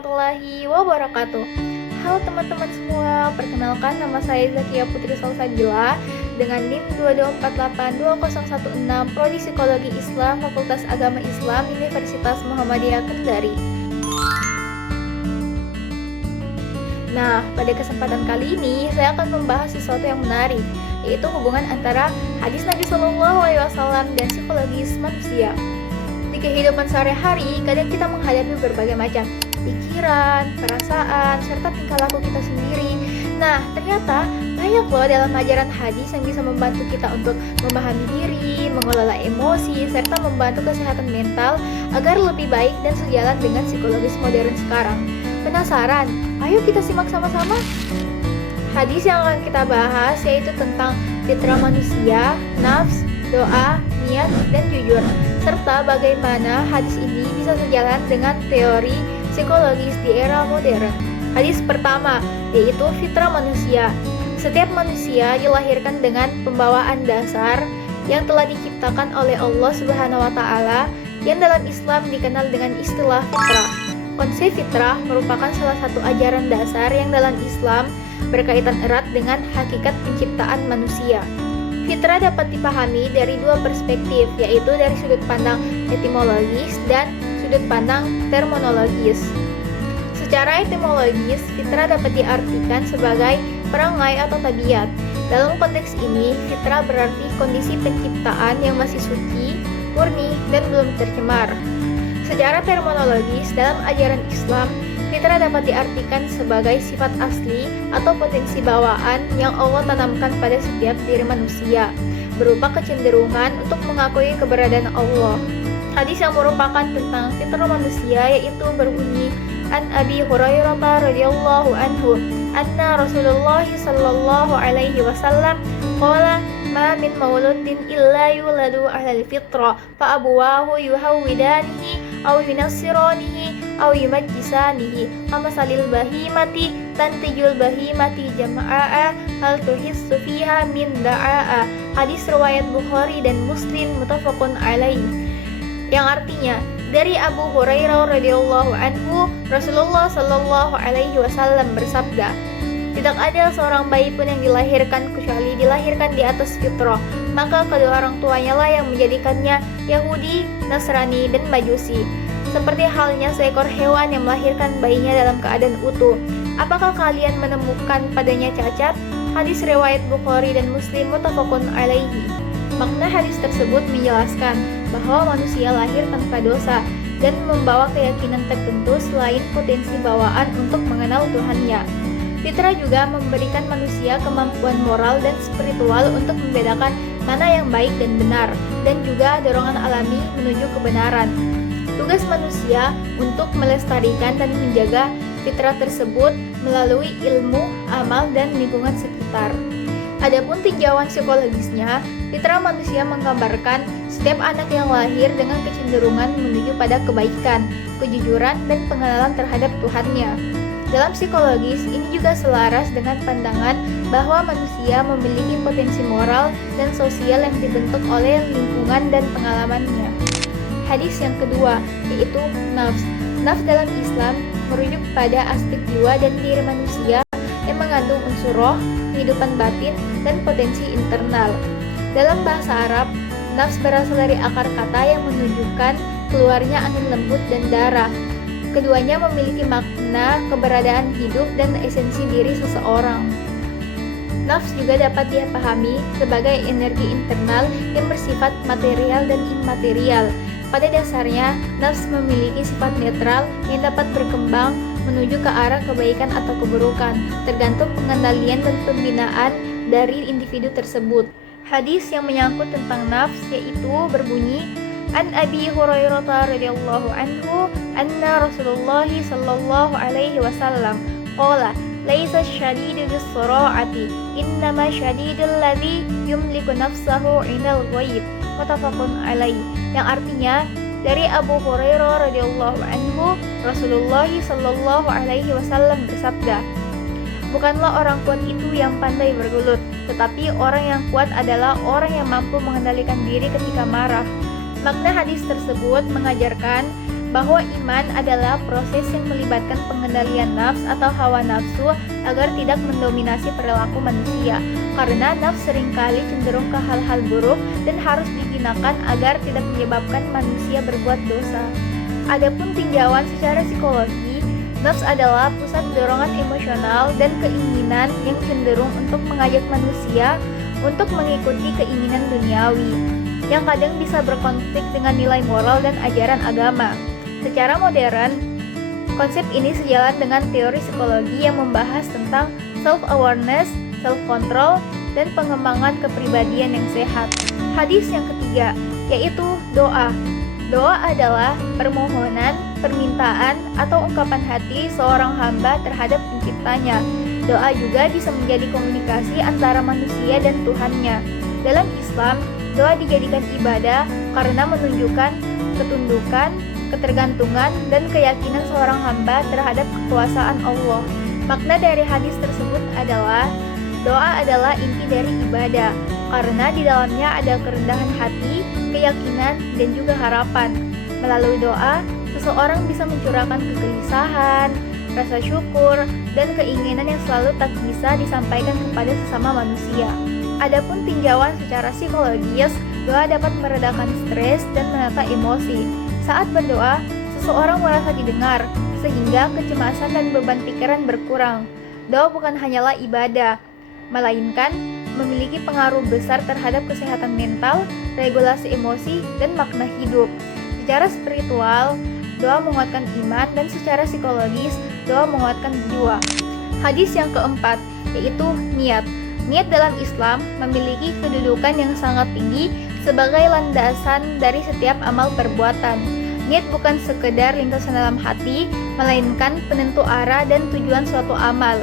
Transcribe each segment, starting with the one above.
warahmatullahi wabarakatuh. Halo teman-teman semua, perkenalkan nama saya Zakia Putri Salsabila dengan NIM 224820116 Prodi Psikologi Islam Fakultas Agama Islam Universitas Muhammadiyah Kendari. Nah, pada kesempatan kali ini saya akan membahas sesuatu yang menarik, yaitu hubungan antara hadis Nabi SAW dan psikologis manusia. Di kehidupan sehari-hari, kadang kita menghadapi berbagai macam pikiran, perasaan, serta tingkah laku kita sendiri. Nah, ternyata banyak loh dalam ajaran hadis yang bisa membantu kita untuk memahami diri, mengelola emosi, serta membantu kesehatan mental agar lebih baik dan sejalan dengan psikologis modern sekarang. Penasaran? Ayo kita simak sama-sama. Hadis yang akan kita bahas yaitu tentang fitrah manusia, nafs, doa, niat, dan jujur, serta bagaimana hadis ini bisa sejalan dengan teori psikologis di era modern. Hadis pertama yaitu fitrah manusia. Setiap manusia dilahirkan dengan pembawaan dasar yang telah diciptakan oleh Allah Subhanahu wa taala yang dalam Islam dikenal dengan istilah fitrah. Konsep fitrah merupakan salah satu ajaran dasar yang dalam Islam berkaitan erat dengan hakikat penciptaan manusia. Fitrah dapat dipahami dari dua perspektif, yaitu dari sudut pandang etimologis dan sudut pandang terminologis. Secara etimologis, fitrah dapat diartikan sebagai perangai atau tabiat. Dalam konteks ini, fitrah berarti kondisi penciptaan yang masih suci, murni, dan belum tercemar. Secara terminologis, dalam ajaran Islam, fitrah dapat diartikan sebagai sifat asli atau potensi bawaan yang Allah tanamkan pada setiap diri manusia, berupa kecenderungan untuk mengakui keberadaan Allah. Hadis yang merupakan tentang fitrah manusia yaitu berbunyi, An Abi Hurairah radhiyallahu anhu, anna Rasulullah sallallahu alaihi wasallam qala ma min mauludin illa yuladu alal fitrah fa abuwahu yuhawwidanihi aw yunassiranihi aw yumajjisanihi kama salil bahimati tantijul bahimati jama'a hal tuhissu fiha min da'a. Hadis riwayat Bukhari dan Muslim muttafaqun alaih, yang artinya dari Abu Hurairah radhiyallahu anhu, Rasulullah sallallahu alaihi wasallam bersabda, tidak ada seorang bayi pun yang dilahirkan kecuali dilahirkan di atas fitrah, maka kedua orang tuanya lah yang menjadikannya Yahudi, Nasrani, dan Majusi. Seperti halnya seekor hewan yang melahirkan bayinya dalam keadaan utuh. Apakah kalian menemukan padanya cacat? Hadis riwayat Bukhari dan Muslim muttafaqun alaihi. Makna hadis tersebut menjelaskan bahwa manusia lahir tanpa dosa dan membawa keyakinan tertentu selain potensi bawaan untuk mengenal Tuhannya. Fitrah juga memberikan manusia kemampuan moral dan spiritual untuk membedakan mana yang baik dan benar, dan juga dorongan alami menuju kebenaran. Tugas manusia untuk melestarikan dan menjaga fitrah tersebut melalui ilmu, amal, dan lingkungan sekitar. Adapun tinjauan psikologisnya, fitrah manusia menggambarkan setiap anak yang lahir dengan kecenderungan menuju pada kebaikan, kejujuran, dan pengenalan terhadap Tuhannya. Dalam psikologis, ini juga selaras dengan pandangan bahwa manusia memiliki potensi moral dan sosial yang dibentuk oleh lingkungan dan pengalamannya. Hadis yang kedua, yaitu nafs. Nafs dalam Islam merujuk pada aspek jiwa dan diri manusia yang mengandung unsur roh, kehidupan batin, dan potensi internal. Dalam bahasa Arab, nafs berasal dari akar kata yang menunjukkan keluarnya angin lembut dan darah. Keduanya memiliki makna keberadaan hidup dan esensi diri seseorang. Nafs juga dapat dipahami sebagai energi internal yang bersifat material dan imaterial. Pada dasarnya, nafs memiliki sifat netral yang dapat berkembang menuju ke arah kebaikan atau keburukan, tergantung pengendalian dan pembinaan dari individu tersebut. Hadis yang menyangkut tentang nafs yaitu berbunyi, An Abi Hurairah radhiyallahu anhu, anna Rasulullah sallallahu alaihi wasallam qala, laisa syadidu bis-sura'ati, innama syadidul ladzi yumliku nafsahu 'indal ghaib. Muttafaqun alaih. Yang artinya dari Abu Hurairah radhiyallahu anhu, Rasulullah sallallahu alaihi wasallam bersabda, bukanlah orang kuat itu yang pandai bergelut, tetapi orang yang kuat adalah orang yang mampu mengendalikan diri ketika marah. Makna hadis tersebut mengajarkan bahwa iman adalah proses yang melibatkan pengendalian nafs atau hawa nafsu agar tidak mendominasi perilaku manusia, karena nafs seringkali cenderung ke hal-hal buruk dan harus dijinakan agar tidak menyebabkan manusia berbuat dosa. Adapun tinjauan secara psikologi, nafs adalah pusat dorongan emosional dan keinginan yang cenderung untuk mengajak manusia untuk mengikuti keinginan duniawi, yang kadang bisa berkonflik dengan nilai moral dan ajaran agama. Secara modern, konsep ini sejalan dengan teori psikologi yang membahas tentang self-awareness, self-control, dan pengembangan kepribadian yang sehat. Hadis yang ketiga, yaitu doa. Doa adalah permohonan, permintaan, atau ungkapan hati seorang hamba terhadap penciptanya. Doa juga bisa menjadi komunikasi antara manusia dan Tuhannya. Dalam Islam, doa dijadikan ibadah karena menunjukkan ketundukan, ketergantungan, dan keyakinan seorang hamba terhadap kekuasaan Allah. Makna dari hadis tersebut adalah doa adalah inti dari ibadah, karena di dalamnya ada kerendahan hati, keyakinan, dan juga harapan. Melalui doa, seseorang bisa mencurahkan kegelisahan, rasa syukur, dan keinginan yang selalu tak bisa disampaikan kepada sesama manusia. Adapun tinjauan secara psikologis, doa dapat meredakan stres dan menata emosi. Saat berdoa, seseorang merasa didengar, sehingga kecemasan dan beban pikiran berkurang. Doa bukan hanyalah ibadah, melainkan memiliki pengaruh besar terhadap kesehatan mental, regulasi emosi, dan makna hidup. Secara spiritual, doa menguatkan iman, dan secara psikologis, doa menguatkan jiwa. Hadis yang keempat, yaitu niat. Niat dalam Islam memiliki kedudukan yang sangat tinggi sebagai landasan dari setiap amal perbuatan. Niat bukan sekedar lintasan dalam hati, melainkan penentu arah dan tujuan suatu amal.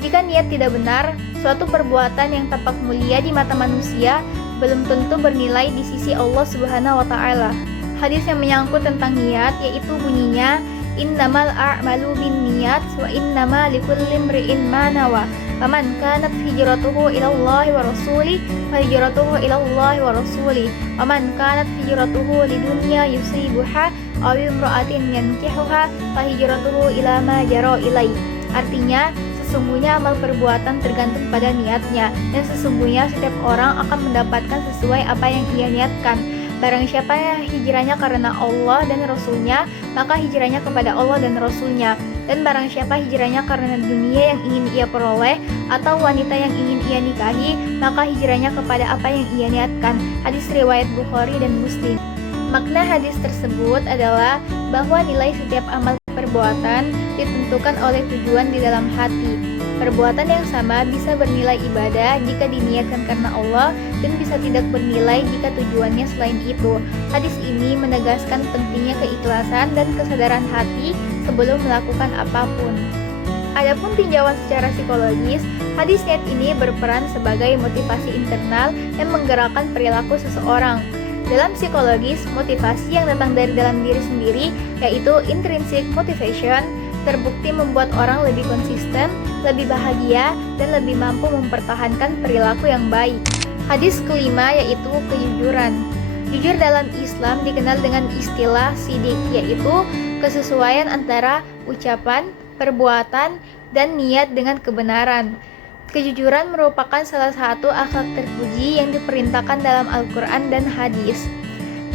Jika niat tidak benar, suatu perbuatan yang tampak mulia di mata manusia belum tentu bernilai di sisi Allah Subhanahu wa Ta'ala. Hadis yang menyangkut tentang niat yaitu bunyinya, innamal a'malu binniyat wa innama likulli imri'in ma nawa. Faman kanat hijratuhu ila Allah wa rasulih fa hijratuhu ila Allah wa rasulih. Faman kanat hijratuhu lidunya yusibuha aw imra'atin yankihuha fa hijratuhu ila ma jara ilai. Artinya, sesungguhnya amal perbuatan tergantung pada niatnya, dan sesungguhnya setiap orang akan mendapatkan sesuai apa yang ia niatkan. Barang siapa yang hijrahnya karena Allah dan Rasulnya, maka hijrahnya kepada Allah dan Rasulnya. Dan barang siapa hijrahnya karena dunia yang ingin ia peroleh atau wanita yang ingin ia nikahi, maka hijrahnya kepada apa yang ia niatkan. Hadis riwayat Bukhari dan Muslim. Makna hadis tersebut adalah bahwa nilai setiap amal perbuatan ditentukan oleh tujuan di dalam hati. Perbuatan yang sama bisa bernilai ibadah jika diniatkan karena Allah dan bisa tidak bernilai jika tujuannya selain itu. Hadis ini menegaskan pentingnya keikhlasan dan kesadaran hati sebelum melakukan apapun. Adapun tinjauan secara psikologis, hadis niat ini berperan sebagai motivasi internal yang menggerakkan perilaku seseorang. Dalam psikologis, motivasi yang datang dari dalam diri sendiri, yaitu intrinsic motivation, terbukti membuat orang lebih konsisten, lebih bahagia, dan lebih mampu mempertahankan perilaku yang baik. Hadis kelima yaitu kejujuran. Jujur dalam Islam dikenal dengan istilah sidik, yaitu kesesuaian antara ucapan, perbuatan, dan niat dengan kebenaran. Kejujuran merupakan salah satu akhlak terpuji yang diperintahkan dalam Al-Quran dan hadis.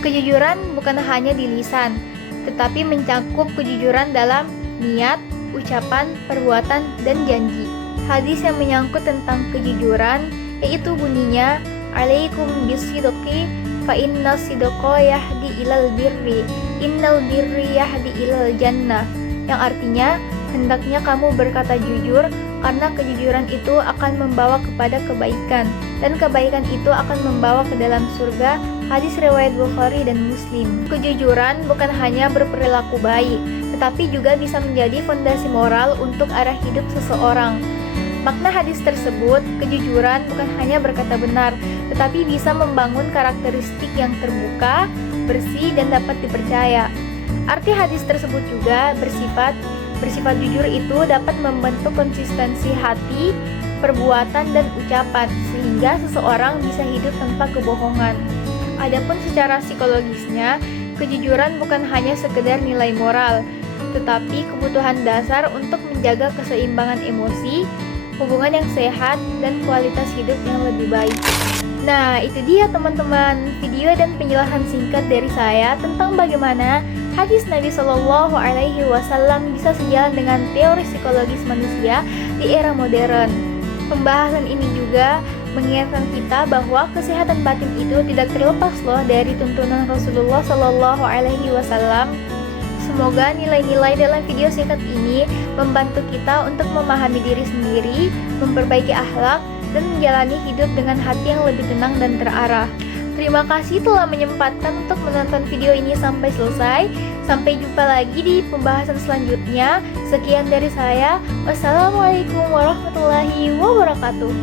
Kejujuran bukan hanya di lisan, tetapi mencakup kejujuran dalam niat, ucapan, perbuatan, dan janji. Hadis yang menyangkut tentang kejujuran yaitu bunyinya, alaikum bisidqi fa inna sidqa yahdi ilal birri innal birri yahdi ilal jannah, yang artinya hendaknya kamu berkata jujur karena kejujuran itu akan membawa kepada kebaikan dan kebaikan itu akan membawa ke dalam surga. Hadis riwayat Bukhari dan Muslim. Kejujuran bukan hanya berperilaku baik, tetapi juga bisa menjadi fondasi moral untuk arah hidup seseorang. Makna hadis tersebut, kejujuran bukan hanya berkata benar, tetapi bisa membangun karakteristik yang terbuka, bersih, dan dapat dipercaya. Arti hadis tersebut juga bersifat jujur itu dapat membentuk konsistensi hati, perbuatan, dan ucapan, sehingga seseorang bisa hidup tanpa kebohongan. Adapun secara psikologisnya, kejujuran bukan hanya sekedar nilai moral, tetapi kebutuhan dasar untuk menjaga keseimbangan emosi, hubungan yang sehat, dan kualitas hidup yang lebih baik. Nah, itu dia teman-teman, video dan penjelasan singkat dari saya tentang bagaimana hadis Nabi Shallallahu Alaihi Wasallam bisa sejalan dengan teori psikologis manusia di era modern. Pembahasan ini juga mengingatkan kita bahwa kesehatan batin itu tidak terlepas loh dari tuntunan Rasulullah Shallallahu Alaihi Wasallam. Semoga nilai-nilai dalam video singkat ini membantu kita untuk memahami diri sendiri, memperbaiki akhlak, dan menjalani hidup dengan hati yang lebih tenang dan terarah. Terima kasih telah menyempatkan untuk menonton video ini sampai selesai. Sampai jumpa lagi di pembahasan selanjutnya. Sekian dari saya. Wassalamualaikum warahmatullahi wabarakatuh.